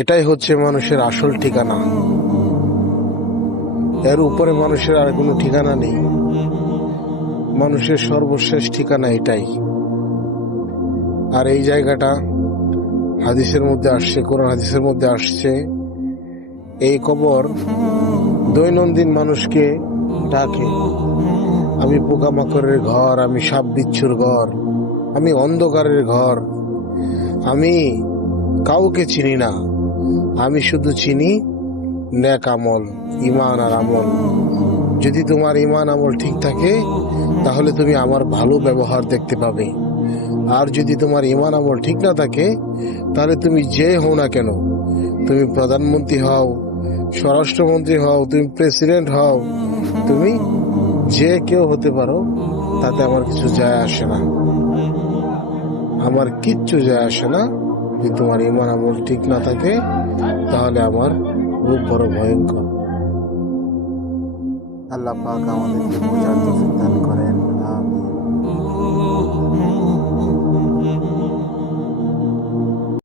এটাই হচ্ছে মানুষের আসল ঠিকানা। এর উপরে মানুষের আর কোনো ঠিকানা নেই। মানুষের সর্বশেষ ঠিকানা এটাই। আর এই জায়গাটা হাদিসের মধ্যে আসছে, কোরআন হাদিসের মধ্যে আসছে, এই কবর দৈনন্দিন মানুষকে ডাকে। আমি পোকামাকড়ের ঘর, আমি সাপ বিচ্ছুর ঘর, আমি অন্ধকারের ঘর, আমি কাউকে চিনি না, আমি শুধু চিনি নেক আমল, ইমান আর আমল। যদি তোমার ইমান আমল ঠিক থাকে তাহলে তুমি আমার ভালো ব্যবহার দেখতে পাবে। আর যদি তোমার ইমান আমল ঠিক না থাকে তাহলে তুমি যে হও না কেন, তুমি প্রধানমন্ত্রী হও, স্বরাষ্ট্রমন্ত্রী হও, তুমি প্রেসিডেন্ট হও, তুমি যে কেউ হতে পারো, তাতে আমার কিছু যায় আসে না। আমার কিচ্ছু যায় আসে না। যদি তোমার ইমান আমল ঠিক না থাকে তাহলে আমার রূপ বড় ভয়ঙ্কর। আল্লাহ পাক আমাদেরকে বোঝার তৌফিক দান করেন।